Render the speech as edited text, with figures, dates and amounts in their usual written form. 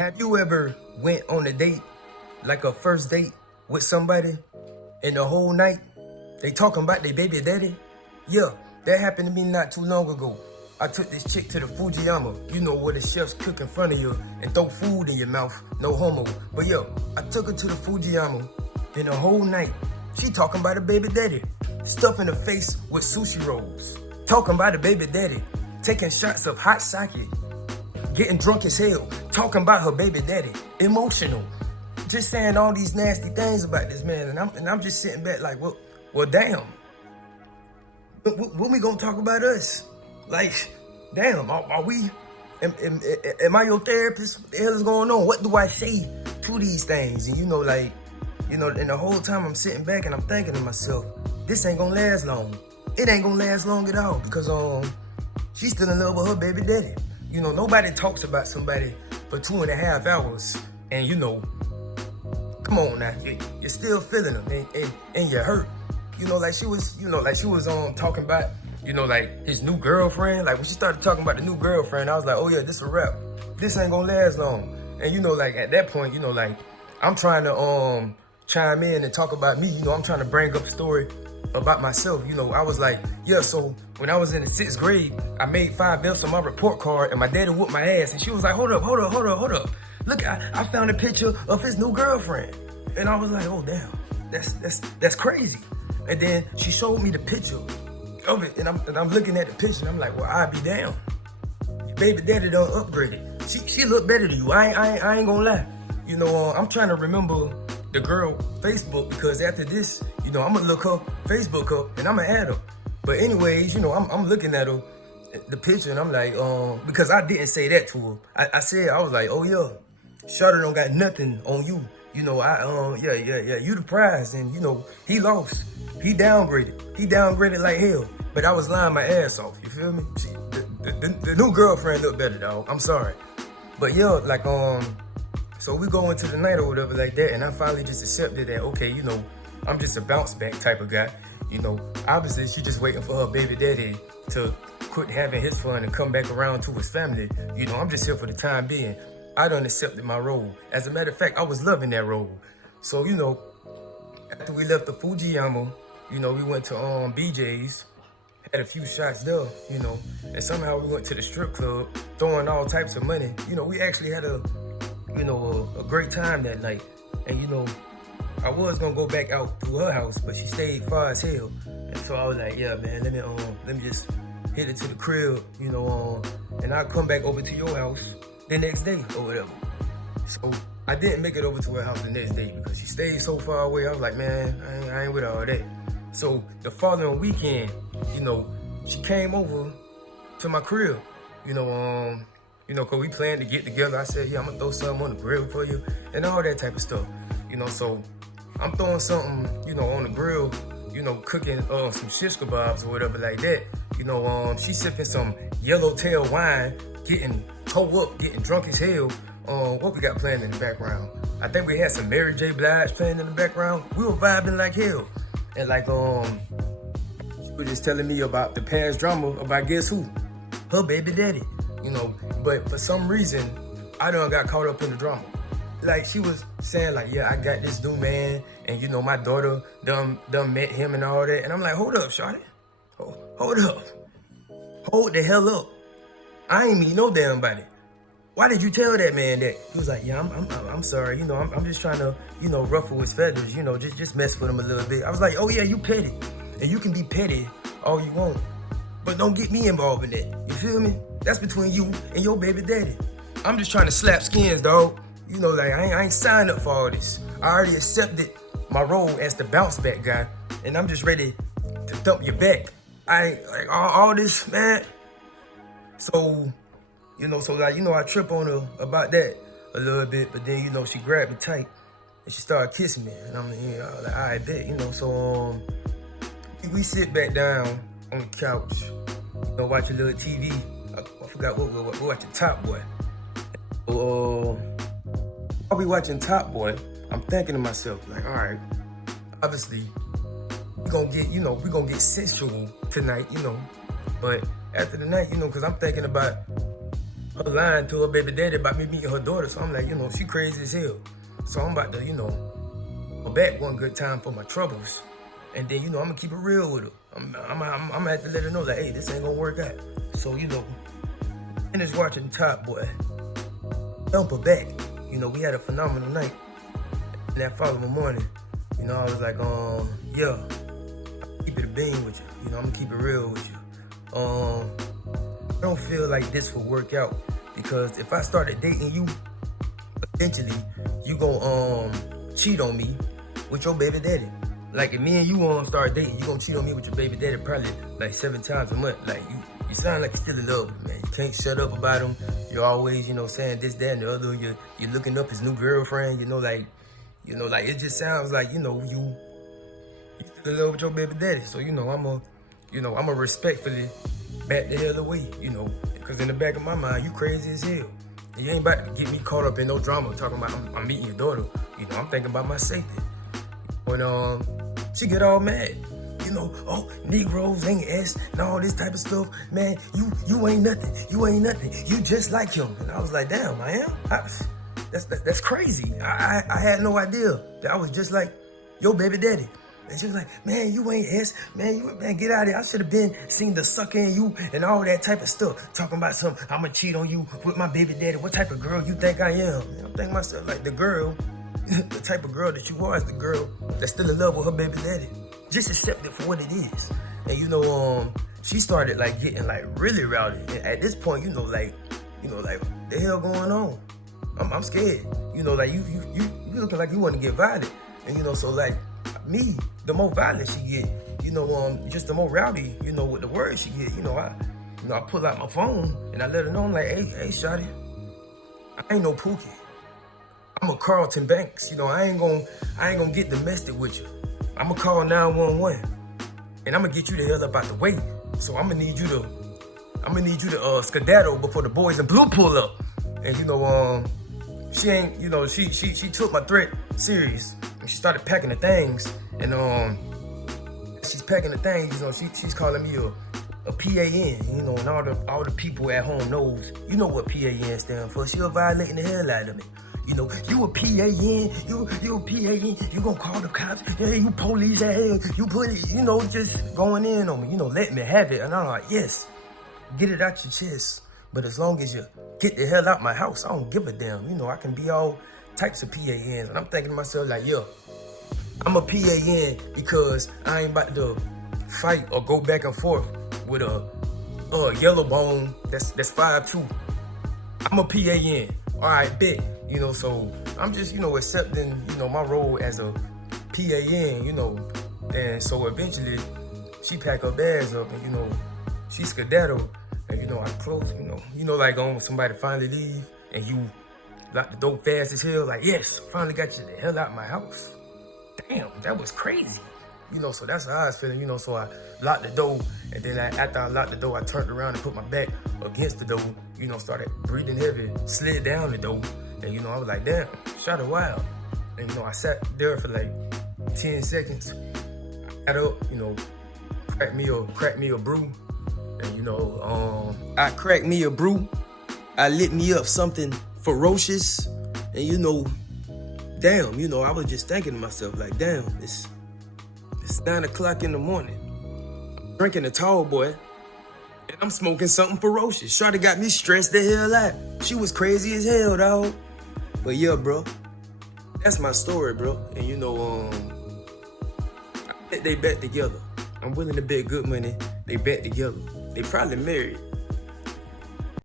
Have you ever went on a date, like a first date with somebody, and the whole night they talking about their baby daddy? Yeah, that happened to me not too long ago. I took this chick to the Fujiyama, you know, where the chefs cook in front of you and throw food in your mouth, no homo. But yo, I took her to the Fujiyama, and the whole night she talking about her baby daddy, stuffing her face with sushi rolls, talking about her baby daddy, taking shots of hot sake, getting drunk as hell, talking about her baby daddy, emotional, just saying all these nasty things about this man, and I'm just sitting back like, well, damn. When we gonna talk about us? Like, damn, are we? Am I your therapist? What the hell is going on? What do I say to these things? And and the whole time I'm sitting back and I'm thinking to myself, this ain't gonna last long. It ain't gonna last long at all because she's still in love with her baby daddy. You know, nobody talks about somebody for 2.5 hours, and come on now, you're still feeling them, and you're hurt. Like she was talking about, like his new girlfriend. Like when she started talking about the new girlfriend, I was like, oh yeah, this a wrap. This ain't gonna last long. And like at that point, like I'm trying to chime in and talk about me. I'm trying to bring up a story about myself. I was like, yeah, so when I was in the 6th grade, I made 5 F's on my report card and my daddy whooped my ass. And she was like, hold up. Look, I found a picture of his new girlfriend. And I was like, oh damn, that's crazy. And then she showed me the picture of it, and I'm looking at the picture, and I'm like, well, I'll be damned. Your baby daddy done upgraded. She look better than you. I ain't gonna lie. I'm trying to remember the girl Facebook, because after this, I'm gonna look her Facebook up and I'm gonna add her. But anyways, I'm looking at her, the picture, and I'm like, because I didn't say that to her. I was like, oh yeah, Shawty don't got nothing on you. You the prize. And he lost. He downgraded like hell. But I was lying my ass off, you feel me? The new girlfriend looked better, dog. I'm sorry. But yeah, like, so we go into the night or whatever like that, and I finally just accepted that, okay, I'm just a bounce back type of guy. Obviously she just waiting for her baby daddy to quit having his fun and come back around to his family. I'm just here for the time being. I done accepted my role. As a matter of fact, I was loving that role. So, after we left the Fujiyama, we went to BJ's, had a few shots there, and somehow we went to the strip club, throwing all types of money. We actually had a great time that night. And I was gonna go back out to her house, but she stayed far as hell. And so I was like, yeah, man, let me just hit it to the crib, and I'll come back over to your house the next day or whatever. So I didn't make it over to her house the next day because she stayed so far away. I was like, man, I ain't with all that. So the following weekend, she came over to my crib, cause we planned to get together. I said, yeah, I'm gonna throw something on the grill for you and all that type of stuff, so I'm throwing something, on the grill, cooking some shish kebabs or whatever like that. She sipping some yellowtail wine, getting toe up, getting drunk as hell. What we got playing in the background? I think we had some Mary J. Blige playing in the background. We were vibing like hell. And like, she was just telling me about the past drama about guess who? Her baby daddy, But for some reason, I done got caught up in the drama. Like she was saying like, yeah, I got this new man, and my daughter done met him and all that. And I'm like, hold up, shawty. Hold up. Hold the hell up. I ain't mean no damn body. Why did you tell that man that? He was like, yeah, I'm sorry. I'm just trying to, ruffle his feathers, just mess with him a little bit. I was like, oh yeah, you petty. And you can be petty all you want, but don't get me involved in that. You feel me? That's between you and your baby daddy. I'm just trying to slap skins, dog. Like I ain't signed up for all this. I already accepted my role as the bounce back guy, and I'm just ready to thump your back. I ain't like all this, man. So, I trip on her about that a little bit, but then, she grabbed me tight and she started kissing me. And I'm like, all right, bet, so, we sit back down on the couch, watch a little TV. I forgot what we were watching, Top Boy. While we watching Top Boy, I'm thinking to myself, like, all right, obviously, we're gonna get sensual tonight, but after the night, because I'm thinking about her lying to her baby daddy about me meeting her daughter. So I'm like, you know, she crazy as hell. So I'm about to, you know, go back one good time for my troubles. And then, you know, I'm gonna keep it real with her. I'm gonna have to let her know, like, hey, this ain't gonna work out. So, you know, finished watching Top Boy. Dump her back. You know, we had a phenomenal night. And that following morning, you know, I was like, yeah, I'll keep it a bean with you. You know, I'm gonna keep it real with you. I don't feel like this will work out because if I started dating you, eventually you gon' cheat on me with your baby daddy. Like if me and you start dating, you gonna cheat on me with your baby daddy probably like 7 times a month. Like you sound like you're still in love with him, man. You can't shut up about him. You're always, you know, saying this, that, and the other. You're looking up his new girlfriend. You know, like it just sounds like, you know, you still in love with your baby daddy. So, you know, I'ma respectfully back the hell away, you know, because in the back of my mind, you crazy as hell. And you ain't about to get me caught up in no drama talking about I'm meeting your daughter. You know, I'm thinking about my safety. When she get all mad, you know, oh, Negroes ain't S and all this type of stuff. Man, you ain't nothing. You ain't nothing. You just like him. And I was like, damn, I am? That's crazy. I had no idea that I was just like your baby daddy. And she was like, man, you ain't S. Man, get out of here. I should have been seen the sucker in you and all that type of stuff. Talking about I'm going to cheat on you with my baby daddy. What type of girl you think I am? And I'm thinking myself, like, the girl, the type of girl that you are is the girl that's still in love with her baby daddy. Just accept it for what it is. And, you know, she started, like, getting, like, really rowdy. And at this point, you know, like, the hell going on? I'm scared. You know, like, you looking like you want to get violent. And, you know, so, like, me, the more violent she get, you know, just the more rowdy, you know, with the words she get, I pull out my phone and I let her know, I'm like, hey, shawty, I ain't no Pookie. I'm a Carlton Banks, you know, I ain't gonna get domestic with you. I'm gonna call 911 and I'm gonna get you the hell up out the way. So I'm gonna need you to skedaddle before the boys in blue pull up. And you know, she ain't, you know, she took my threat serious. And she started packing the things, and she's packing the things. You know, she's calling me a PAN. You know, and all the people at home knows. You know what PAN stand for? She was violating the hell out of me. You know, you a PAN, you a PAN. You gonna call the cops? Yeah, you police at hell. You police. You know, just going in on me. You know, let me have it. And I'm like, yes, get it out your chest. But as long as you get the hell out my house, I don't give a damn. You know, I can be all types of PANs. And I'm thinking to myself, like, yo, I'm a PAN because I ain't about to fight or go back and forth with a yellow bone that's 5'2". I'm a PAN. All right, bet. You know, so I'm just, you know, accepting, you know, my role as a PAN, you know. And so eventually she packed her bags up and, you know, she skedaddled. And, you know, I close, you know, like when somebody finally leave and you lock the door fast as hell, like, yes, finally got you the hell out of my house. Damn, that was crazy. You know, so that's how I was feeling, you know, so I locked the door, and then after I locked the door, I turned around and put my back against the door, you know, started breathing heavy, slid down the door, and, you know, I was like, damn, shot a while. And, you know, I sat there for like 10 seconds, I got up, you know, cracked me a brew, and, you know, I cracked me a brew, I lit me up something ferocious, and, you know, damn, you know, I was just thinking to myself, like, damn, it's 9 o'clock in the morning. I'm drinking a tall boy, and I'm smoking something ferocious. Shawty got me stressed the hell out. She was crazy as hell, dog. But yeah, bro, that's my story, bro. And you know, I bet they bet together. I'm willing to bet good money. They bet together. They probably married.